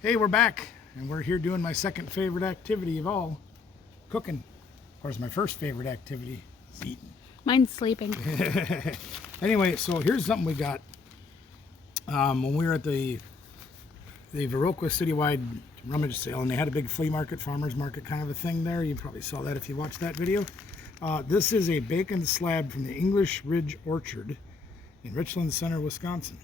Hey, we're back, and we're here doing my second favorite activity of all, cooking. Of course, my first favorite activity is eating. Mine's sleeping. Anyway, so here's something we got. When we were at the Viroqua Citywide rummage sale, and they had a big flea market, farmer's market kind of a thing there. You probably saw that if you watched that video. This is a bacon slab from the English Ridge Orchard in Richland Center, Wisconsin.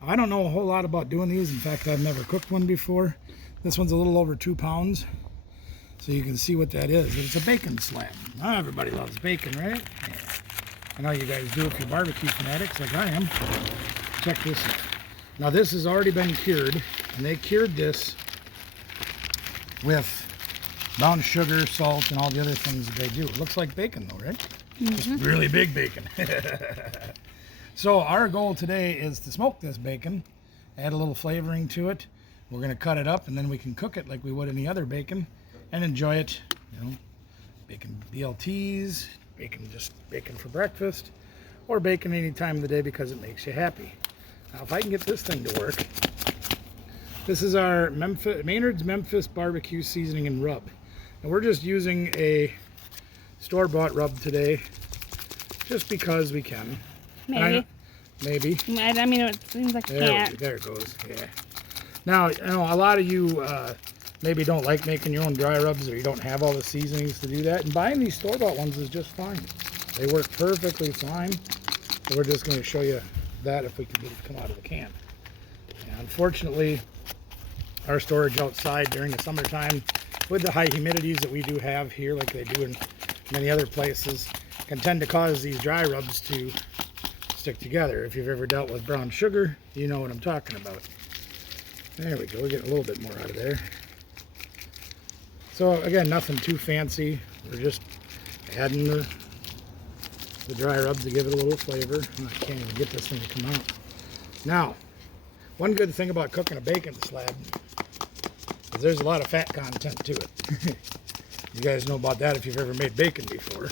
I don't know a whole lot about doing these. In fact, I've never cooked one before. This one's a little over 2 pounds, so you can see what that is. It's a bacon slab. Now everybody loves bacon, right? Yeah. I know you guys do if you're barbecue fanatics like I am. Check this out. Now this has already been cured, and they cured this with brown sugar, salt, and all the other things that they do. It looks like bacon though, right? Mm-hmm. Just really big bacon. So our goal today is to smoke this bacon, add a little flavoring to it. We're going to cut it up, and then we can cook it like we would any other bacon and enjoy it. You know, bacon BLTs, just bacon for breakfast, or bacon any time of the day because it makes you happy. Now, if I can get this thing to work, this is our Maynard's Memphis barbecue seasoning and rub. And we're just using a store-bought rub today, just because we can. Maybe. Maybe. I mean, it seems like you can't. There it goes. Yeah. Now, I know a lot of you maybe don't like making your own dry rubs, or you don't have all the seasonings to do that. And buying these store-bought ones is just fine. They work perfectly fine. So we're just going to show you that if we can get it to come out of the can. And unfortunately, our storage outside during the summertime, with the high humidities that we do have here, like they do in many other places, can tend to cause these dry rubs to stick together. If you've ever dealt with brown sugar, you know what I'm talking about. There we go. We're getting a little bit more out of there. So again, nothing too fancy. We're just adding the dry rub to give it a little flavor. I can't even get this thing to come out. Now, one good thing about cooking a bacon slab is there's a lot of fat content to it. You guys know about that if you've ever made bacon before.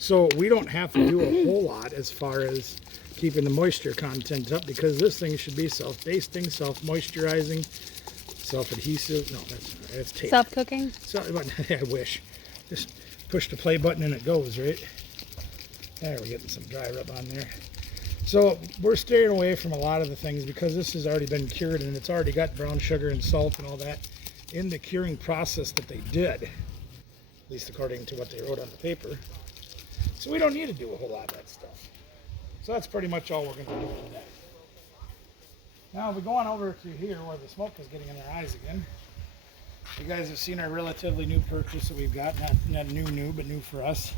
So we don't have to do a whole lot as far as keeping the moisture content up, because this thing should be self-basting, self-moisturizing, self-adhesive. No, that's tape. Self-cooking? I wish. Just push the play button and it goes, right? There, we're getting some dry rub on there. So we're staying away from a lot of the things because this has already been cured, and it's already got brown sugar and salt and all that in the curing process that they did, at least according to what they wrote on the paper. So we don't need to do a whole lot of that stuff. So that's pretty much all we're going to do today. Now we go on over to here where the smoke is getting in our eyes again. You guys have seen our relatively new purchase that we've got, not new, but new for us.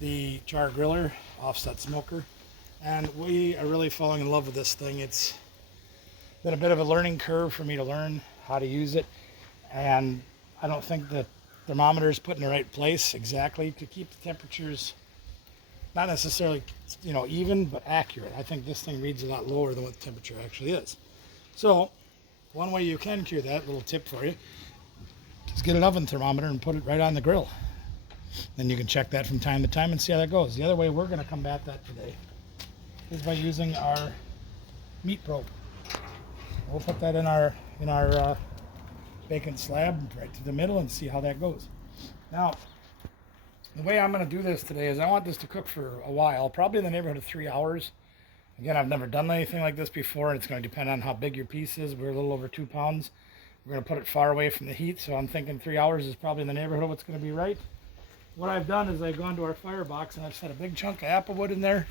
The char griller, offset smoker. And we are really falling in love with this thing. It's been a bit of a learning curve for me to learn how to use it. And I don't think the thermometer is put in the right place exactly to keep the temperatures not necessarily, even, but accurate. I think this thing reads a lot lower than what the temperature actually is. So one way you can cure that, little tip for you, is get an oven thermometer and put it right on the grill. Then you can check that from time to time and see how that goes. The other way we're going to combat that today is by using our meat probe. We'll put that in our bacon slab right to the middle and see how that goes. Now, the way I'm going to do this today is I want this to cook for a while, probably in the neighborhood of 3 hours. Again, I've never done anything like this before, and it's going to depend on how big your piece is. We're a little over 2 pounds. We're going to put it far away from the heat, so I'm thinking 3 hours is probably in the neighborhood of what's going to be right. What I've done is I've gone to our firebox and I've set a big chunk of apple wood in there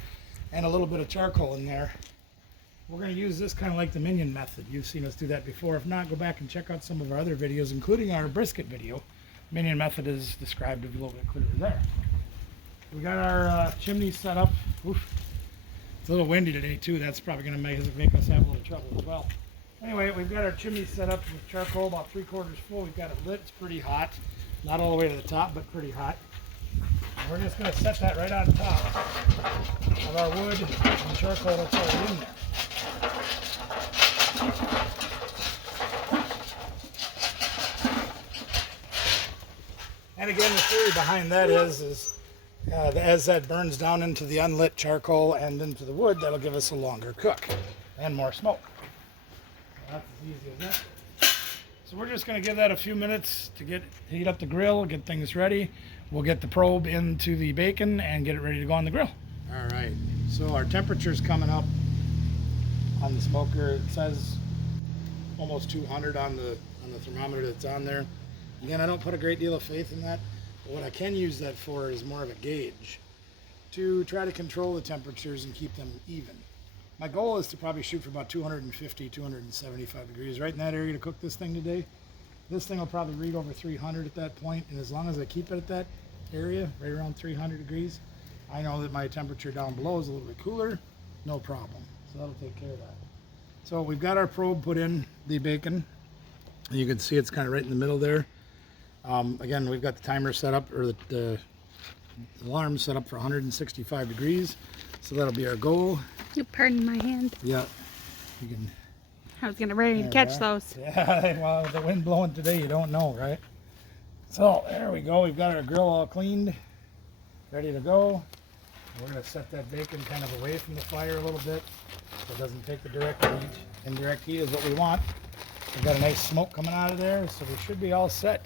and a little bit of charcoal in there. We're going to use this kind of like the minion method. You've seen us do that before. If not, go back and check out some of our other videos, including our brisket video. Minion method is described a little bit clearer there. We got our chimney set up. Oof. It's a little windy today too. That's probably going to make us have a little trouble as well. Anyway, we've got our chimney set up with charcoal about 3/4 full. We've got it lit. It's pretty hot. Not all the way to the top, but pretty hot. And we're just going to set that right on top of our wood and charcoal that's already in there. And again, the theory behind that is as that burns down into the unlit charcoal and into the wood, that'll give us a longer cook and more smoke. That's as easy as that. So we're just going to give that a few minutes to heat up the grill, get things ready. We'll get the probe into the bacon and get it ready to go on the grill. All right, so our temperature's coming up on the smoker. It says almost 200 on the thermometer that's on there. Again, I don't put a great deal of faith in that, but what I can use that for is more of a gauge to try to control the temperatures and keep them even. My goal is to probably shoot for about 250, 275 degrees, right in that area to cook this thing today. This thing will probably read over 300 at that point, and as long as I keep it at that area, right around 300 degrees, I know that my temperature down below is a little bit cooler, no problem. So that'll take care of that. So we've got our probe put in the bacon, and you can see it's kind of right in the middle there. Again, we've got the timer set up, or the alarm set up for 165 degrees, so that'll be our goal. You pardon my hand. Yeah, you can. I was getting ready to catch those. Yeah, well, with the wind blowing today, you don't know, right? So there we go. We've got our grill all cleaned, ready to go. We're going to set that bacon kind of away from the fire a little bit so it doesn't take the direct heat. Indirect heat is what we want. We've got a nice smoke coming out of there, so we should be all set.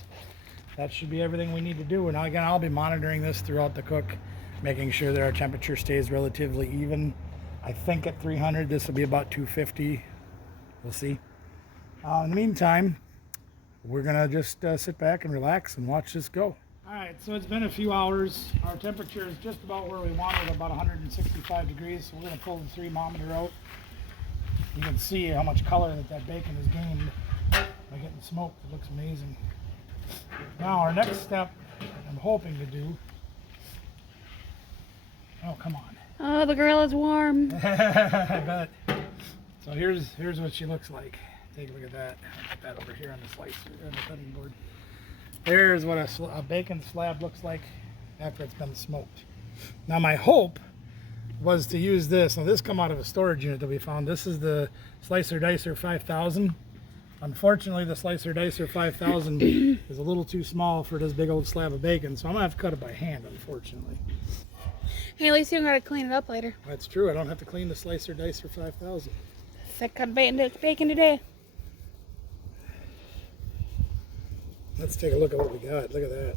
That should be everything we need to do. And now again, I'll be monitoring this throughout the cook, making sure that our temperature stays relatively even. I think at 300, this will be about 250. We'll see. In the meantime, we're gonna just sit back and relax and watch this go. All right, so it's been a few hours. Our temperature is just about where we want it, about 165 degrees. So we're gonna pull the thermometer out. You can see how much color that bacon has gained by getting smoked. It looks amazing. Now our next step, I'm hoping to do. Oh, come on. Oh, the grill is warm. I bet. So here's what she looks like. Take a look at that. I'll put that over here on the slicer, on the cutting board. There's what a bacon slab looks like after it's been smoked. Now my hope was to use this. Now this come out of a storage unit that we found. This is the Slicer Dicer 5000. Unfortunately, the Slicer Dicer 5000 is a little too small for this big old slab of bacon, so I'm gonna have to cut it by hand, unfortunately. Hey, at least you don't gotta clean it up later. That's true. I don't have to clean the Slicer Dicer 5000. Said cut bacon today. Let's take a look at what we got. Look at that.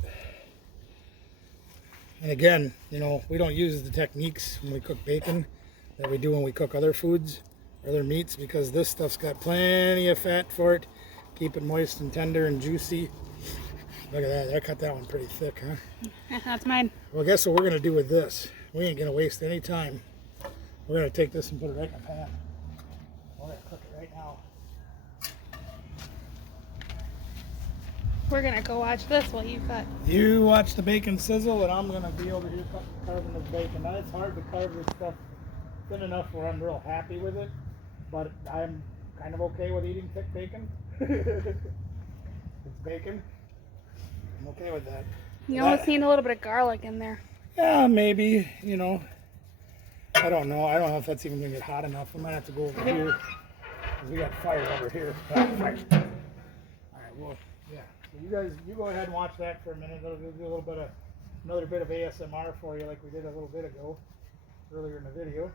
And again, you know, we don't use the techniques when we cook bacon that we do when we cook other foods, other meats, because this stuff's got plenty of fat for it. Keep it moist and tender and juicy. Look at that. I cut that one pretty thick, huh? That's mine. Well, guess what we're going to do with this? We ain't going to waste any time. We're going to take this and put it right in the pan. We're going to cook it right now. We're gonna go watch this while you cut. You watch the bacon sizzle, and I'm gonna be over here carving this bacon. Now it's hard to carve this stuff thin enough where I'm real happy with it, but I'm kind of okay with eating thick bacon. It's bacon. I'm okay with that. You almost need a little bit of garlic in there. Yeah, maybe. You know, I don't know. I don't know if that's even gonna get hot enough. I might have to go over here because we got fire over here. Fire. All right. Well, yeah. You guys, you go ahead and watch that for a minute. It'll do a little bit of, another bit of ASMR for you like we did a little bit ago, earlier in the video.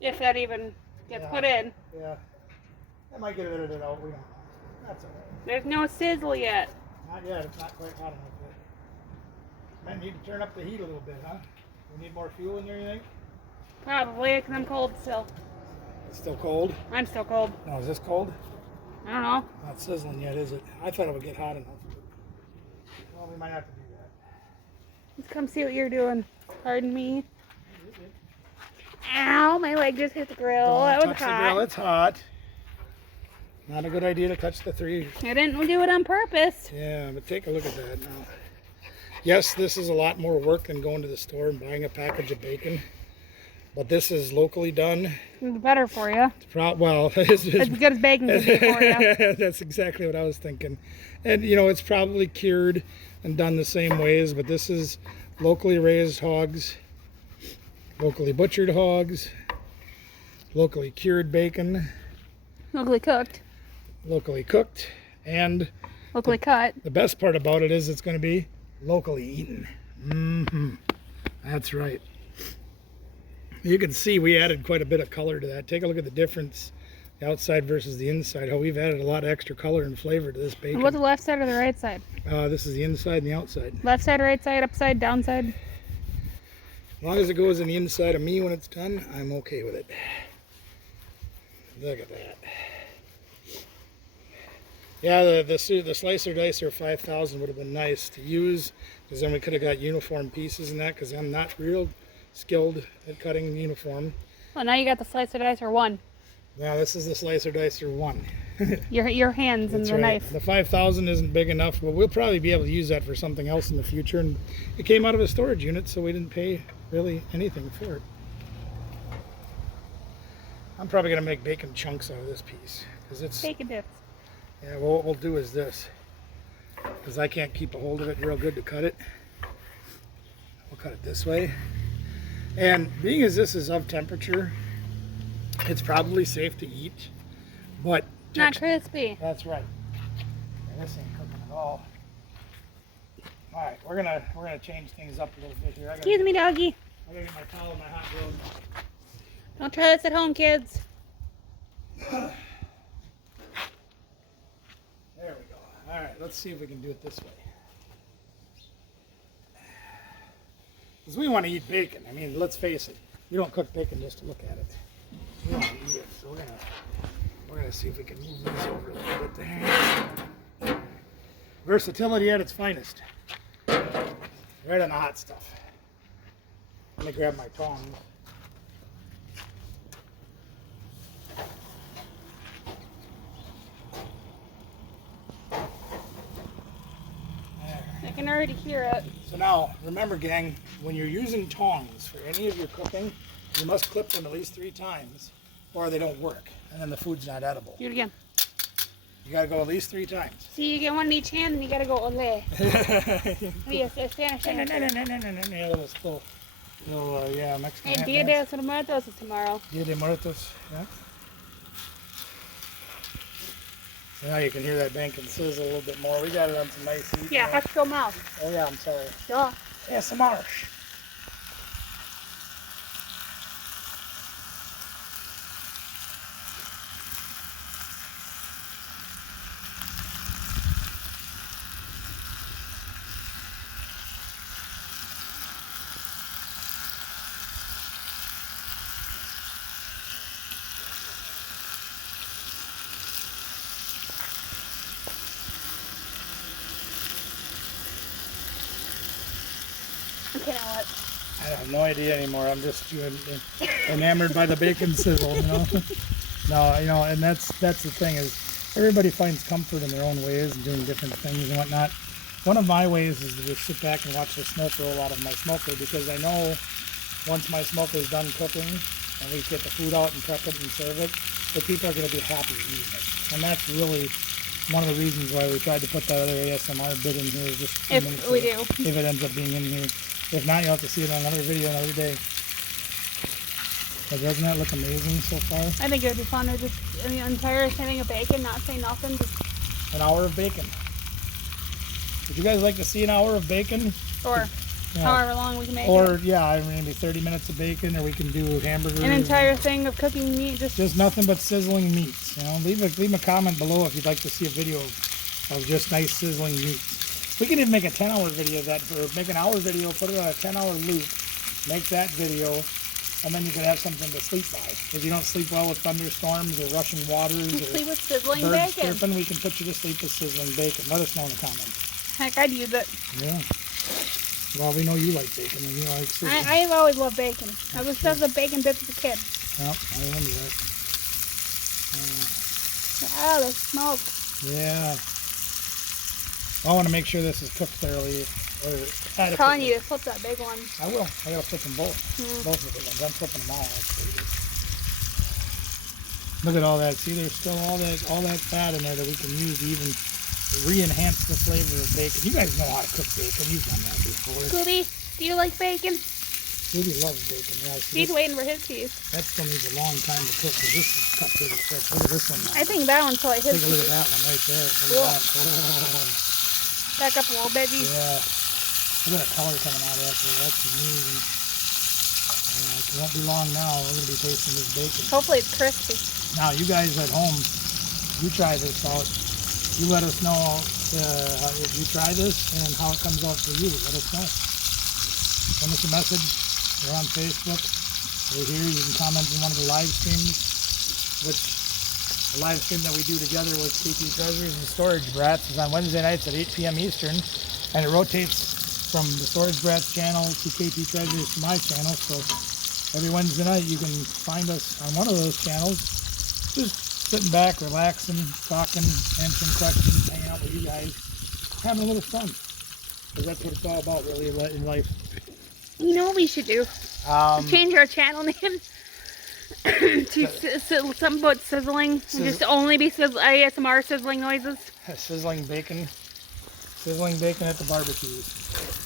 If that even gets put in. Yeah. I might get edited out, we don't know. That's all right. There's no sizzle yet. Not yet, it's not quite hot enough yet. Might need to turn up the heat a little bit, huh? We need more fuel in there, you think? Probably, because I'm cold still. It's still cold? I'm still cold. No, is this cold? I don't know. Not sizzling yet, is it? I thought it would get hot enough. Well, we might have to do that. Let's come see what you're doing. Pardon me. Ow, my leg just hit the grill. That was touch the hot. grill, it's hot. Not a good idea to touch the three. I didn't do it on purpose. Yeah, but take a look at that now. Yes, this is a lot more work than going to the store and buying a package of bacon. But this is locally done. It's better for you. Well, it's as good as bacon can be for you. That's exactly what I was thinking. And, you know, it's probably cured and done the same ways, but this is locally raised hogs, locally butchered hogs, locally cured bacon, Locally cooked. locally cooked, and Locally cut. the best part about it is it's going to be locally eaten. Mm-hmm. That's right. You can see we added quite a bit of color to that. Take a look at the difference The outside versus the inside. How we've added a lot of extra color and flavor to this bacon. And what's the left side or the right side? This is the inside and the outside. Left side, right side, upside, downside. As long as it goes in the inside of me when it's done, I'm okay with it. Look at that. Yeah, the slicer dicer 5000 would have been nice to use, because then we could have got uniform pieces in that, because I'm not real skilled at cutting uniform. Well, now you got the slicer dicer 1. Now this is the slicer dicer 1. Your hands and That's the right. knife. The 5000 isn't big enough, but we'll probably be able to use that for something else in the future. And it came out of a storage unit, so we didn't pay really anything for it. I'm probably gonna make bacon chunks out of this piece, because it's Bacon bits. yeah. Well, what we'll do is this, because I can't keep a hold of it real good to cut it. We'll cut it this way, and being as this is of temperature, it's probably safe to eat, but Not crispy. that's right. Yeah, this ain't cooking at all. All right, we're gonna change things up a little bit here. Excuse me, doggy. I gotta get my towel and my hot rod. Don't try this at home, kids. There we go. All right, let's see if we can do it this way. Because we want to eat bacon. I mean, let's face it. You don't cook bacon just to look at it. We want to eat it. So we're gonna see if we can move this over a little bit there. Versatility at its finest. Right on the hot stuff. Let me grab my tongs. I can already hear it. So now, remember gang, when you're using tongs for any of your cooking, you must clip them at least 3 times or they don't work, and then the food's not edible. Do it again. You gotta go at least 3 times. See, you get one in each hand and you gotta go ole. Yes, Spanish. Yeah, little, yeah, Mexican. Hey, Dia de los Muertos is tomorrow. Dia de Muertos, yeah. So now you can hear that bacon sizzle a little bit more. We got it on some nice heat. Yeah, now. hush your mouth. Oh yeah, I'm sorry. Duh. Yeah, some marsh. Okay, now what? I have no idea anymore. I'm just enamored by the bacon sizzle, you know. No, you know, and that's the thing is everybody finds comfort in their own ways and doing different things and whatnot. One of my ways is to just sit back and watch the smoke roll out of my smoker, because I know once my smoker is done cooking and we get the food out and prep it and serve it, the people are going to be happy eating it. And that's really one of the reasons why we tried to put that other ASMR bit in here. Is just If we do. if it ends up being in here. If not, you'll have to see it on another video another day. But doesn't that look amazing so far? I think it would be fun to just the entire thing of bacon, not say nothing. Just, An hour of bacon. Would you guys like to see an hour of bacon? or Yeah. however long we can make Or, it. yeah, I mean, maybe 30 minutes of bacon, or we can do hamburgers. An entire thing of cooking meat. Just nothing but sizzling meats. You know, leave a comment below if you'd like to see a video of just nice sizzling meats. We can even make a 10-hour video of that, or make an hour video, put it on a 10-hour loop, make that video, and then you could have something to sleep by. If you don't sleep well with thunderstorms or rushing waters You or sleep with sizzling birds bacon. chirping, we can put you to sleep with sizzling bacon. Let us know in the comments. Heck, I'd use it. Yeah. Well, we know you like bacon and you like sizzling. I've always loved bacon. I was obsessed with bacon bits as a kid. Yep, I remember that. Ah, the smoke. Yeah. I want to make sure this is cooked thoroughly. Or I'm telling you to flip that big one. I will. I gotta flip them both. Mm. Both of the big ones. I'm flipping them all actually. Look at all that. See, there's still all that fat in there that we can use to even re-enhance the flavor of bacon. You guys know how to cook bacon. You've done that before. Scooby, do you like bacon? Ruby loves bacon. Yeah, He's waiting for his piece. that still needs a long time to cook because this is cut pretty quick. Look at this one now. I think that one's probably his Take a look piece. at that one right there. Look Cool. at that. Back up a little bit. Oh, yeah. Look at that color coming out of that there. That's amazing. It won't be long now. We're going to be tasting this bacon. Hopefully it's crispy. Now, you guys at home, you try this out. You let us know if you try this and how it comes out for you. Let us know. Send us a message. We're on Facebook. We're here. You can comment on one of the live streams, which the live stream that we do together with KP Treasures and Storage Brats is on Wednesday nights at 8 p.m. Eastern, and it rotates from the Storage Brats channel to KP Treasures to my channel. So every Wednesday night you can find us on one of those channels, just sitting back, relaxing, talking, answering questions, hanging out with you guys, having a little fun. Because that's what it's all about, really, in life. You know what we should do? Change our channel name to something about sizzling. And just only be ASMR sizzling noises. Sizzling bacon at the barbecue.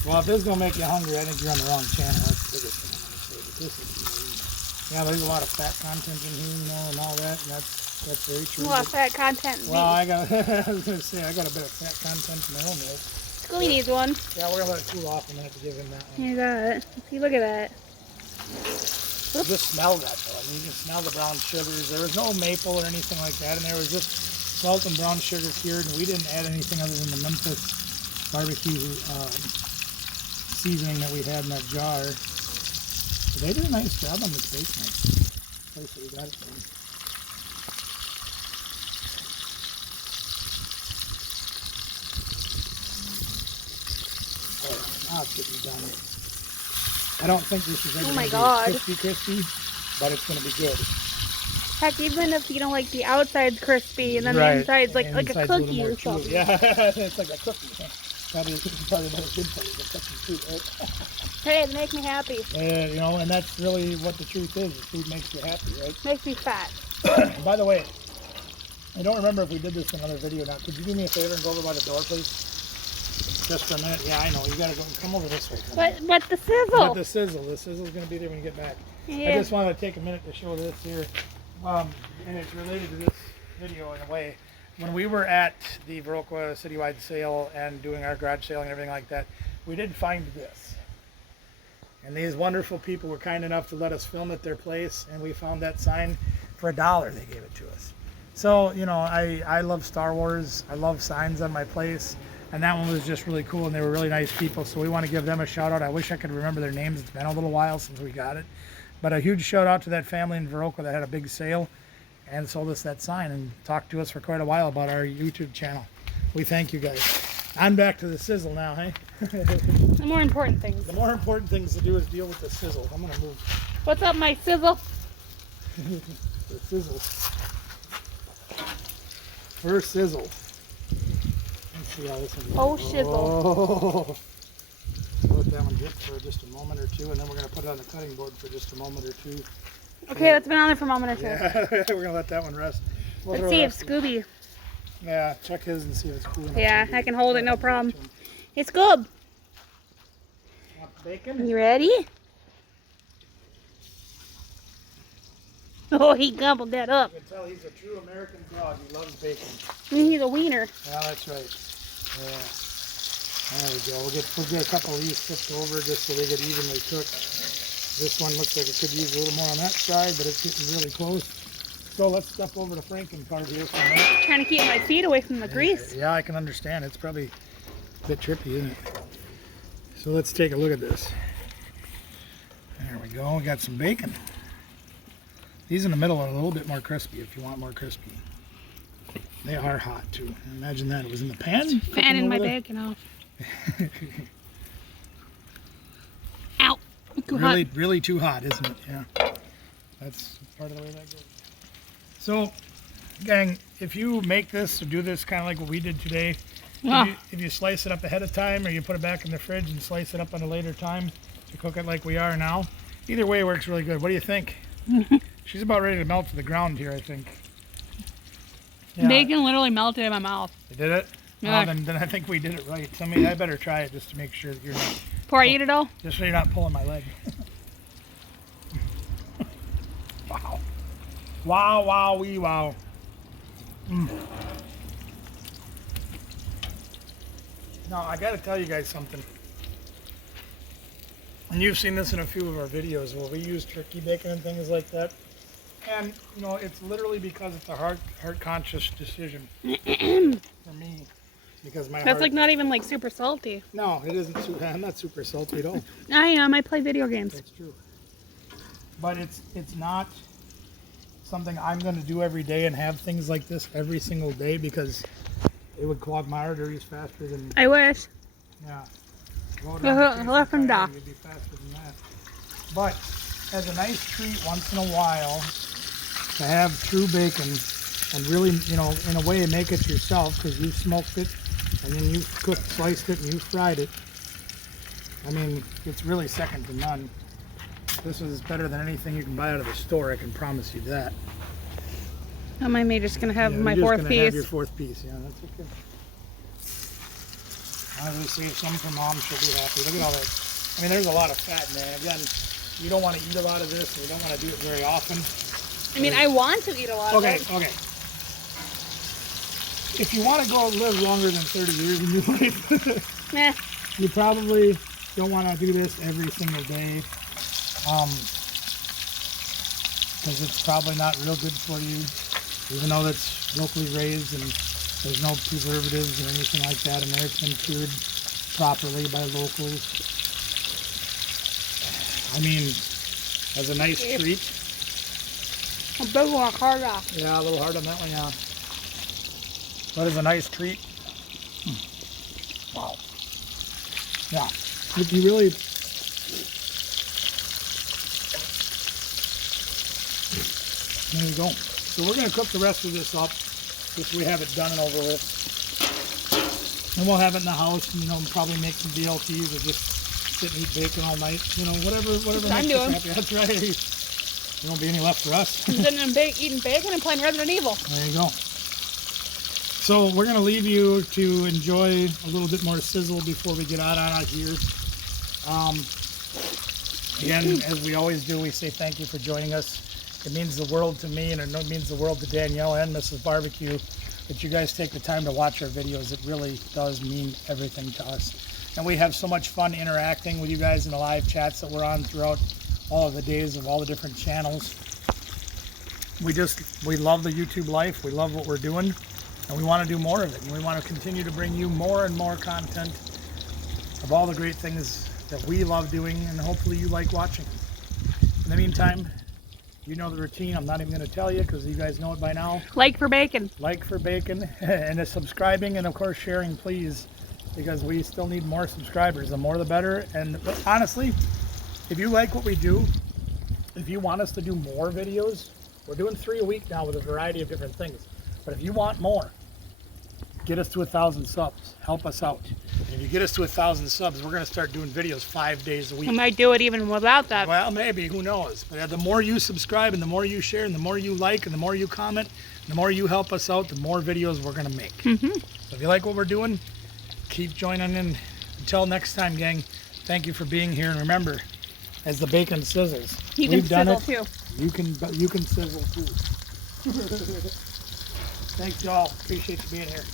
Well, if this is gonna make you hungry, I think you're on the wrong channel. That's the biggest thing I'm gonna say. But this is, yeah, there's a lot of fat content in here, you know, and all that, and that's very true. A lot of fat content. Well, I was gonna say I got a bit of fat content in my own milk. Scooby needs one. Yeah, we're gonna let it cool off and then have to give him that one. You got it. See, look at that. Just smell that though. I mean, you can smell the brown sugars. There was no maple or anything like that, and there was just salt and brown sugar cured, and we didn't add anything other than the Memphis barbecue seasoning that we had in that jar. So they did a nice job on this bacon. Place that we got it from. Oh, now it's getting done. I don't think this is Oh my God. crispy, but it's going to be good. Heck, even if you know, like the outside's crispy and then the inside's like a cookie or something. Yeah, it's like a cookie. Probably not a good thing, but cookie too, right? Hey, it makes me happy. You know, and that's really what the truth is. Food makes you happy, right? Makes me fat. By the way, I don't remember if we did this in another video or not. Could you do me a favor and go over by the door, please? Just for a minute. Yeah, I know. You gotta go. Come over this way. But the sizzle. But the sizzle's gonna be there when you get back. Yeah. I just wanted to take a minute to show this here, and it's related to this video in a way. When we were at the Viroqua citywide sale and doing our garage sale and everything like that, we did find this. And these wonderful people were kind enough to let us film at their place, and we found that sign for $1. They gave it to us. So, you know, I love Star Wars. I love signs on my place. And that one was just really cool, and they were really nice people, so we want to give them a shout out. I wish I could remember their names. It's been a little while since we got it. But a huge shout out to that family in Viroqua that had a big sale and sold us that sign and talked to us for quite a while about our YouTube channel. We thank you guys. I'm back to the sizzle now, hey? The more important things. The more important things to do is deal with the sizzle. I'm gonna move. What's up, my sizzle? The sizzle. First sizzle. Let's see how this one goes. Oh, shizzle. Oh. Let that one dip for just a moment or two, and then we're gonna put it on the cutting board for just a moment or two. Okay, that's been on there for a moment or two. Yeah, we're gonna let that one rest. Let's see if Scooby. Yeah, check his and see if it's cool enough. Yeah, I can hold it, no problem. It's good. Want the bacon? You ready? Oh, he gobbled that up. You can tell he's a true American dog. He loves bacon. He's a wiener. Yeah, that's right. Yeah. There we go. We'll get a couple of these flipped over just so they get evenly cooked. This one looks like it could use a little more on that side, but it's getting really close. So let's step over to Franken-Cart here for a minute. Trying to keep my feet away from the grease. Yeah, I can understand. It's probably a bit trippy, isn't it? So let's take a look at this. There we go. We got some bacon. These in the middle are a little bit more crispy if you want more crispy. They are hot too. Imagine that. It was in the pan. Fanning my bacon off. Ow. Too really, hot. really too hot, isn't it? Yeah. That's part of the way that goes. So, gang, if you make this or do this kind of like what we did today, if you slice it up ahead of time or you put it back in the fridge and slice it up at a later time to cook it like we are now, either way works really good. What do you think? She's about ready to melt to the ground here, I think. Yeah. Bacon literally melted in my mouth. You did it? Yeah. Oh, then I think we did it right. So I better try it just to make sure that you're not. Before I eat it all? Just so you're not pulling my leg. Wow. Wow, wow, wee, wow. Now, I got to tell you guys something. And you've seen this in a few of our videos where we use turkey bacon and things like that. And, you know, it's literally because it's a heart conscious decision for me. Because my That's heart... like not even like super salty. No, it isn't. I'm not super salty at all. I am. I play video games. That's true. But it's not something I'm going to do every day and have things like this every single day because it would clog my arteries faster than... I wish. Yeah. Left and down. It'd be faster than that. But as a nice treat once in a while to have true bacon and really, you know, in a way make it yourself because you smoked it and then you cooked, sliced it, and you fried it. I mean, it's really second to none. This is better than anything you can buy out of the store, I can promise you that. Am I just gonna have Yeah, my you're just fourth gonna piece? have your fourth piece, yeah, that's okay. I'm gonna save some for Mom, she'll be happy. Look at all that. I mean, there's a lot of fat in there. Again, you don't want to eat a lot of this, and you don't want to do it very often. I mean, I want to eat a lot of it. Okay. If you want to go live longer than 30 years in your life, Meh. you probably don't want to do this every single day. Because it's probably not real good for you, even though it's locally raised and there's no preservatives or anything like that in there. It's been cured properly by locals. I mean, as a nice treat. A big one, hard off. Yeah, a little hard on that one, yeah. But as a nice treat. Wow. Yeah. If you really... There you go. So we're going to cook the rest of this up if we have it done and over with. And we'll have it in the house and, you know, probably make some BLTs or just sit and eat bacon all night. You know, whatever makes us happy. That's right. There won't be any left for us. I'm sitting and eating bacon and playing Resident Evil. There you go. So we're going to leave you to enjoy a little bit more sizzle before we get out of here. Again, as we always do, we say thank you for joining us. It means the world to me, and it means the world to Danielle and Mrs. Barbecue that you guys take the time to watch our videos. It really does mean everything to us. And we have so much fun interacting with you guys in the live chats that we're on throughout all of the days of all the different channels. We love the YouTube life. We love what we're doing, and we want to do more of it. And we want to continue to bring you more and more content of all the great things that we love doing, and hopefully you like watching. In the meantime, you know the routine. I'm not even going to tell you because you guys know it by now. Like for bacon. Like for bacon and subscribing, and of course sharing, please, because we still need more subscribers. The more the better. And honestly, if you like what we do, if you want us to do more videos, we're doing 3 a week now with a variety of different things. But if you want more, get us to 1,000 subs. Help us out. If you get us to 1,000 subs, we're going to start doing videos 5 days a week. I might do it even without that. Well, maybe. Who knows? But the more you subscribe and the more you share and the more you like and the more you comment, and the more you help us out, the more videos we're going to make. So if you like what we're doing, keep joining in. Until next time, gang, thank you for being here. And remember, as the bacon sizzles, You can we've done sizzle it. too. You can sizzle too. Thanks, y'all. Appreciate you being here.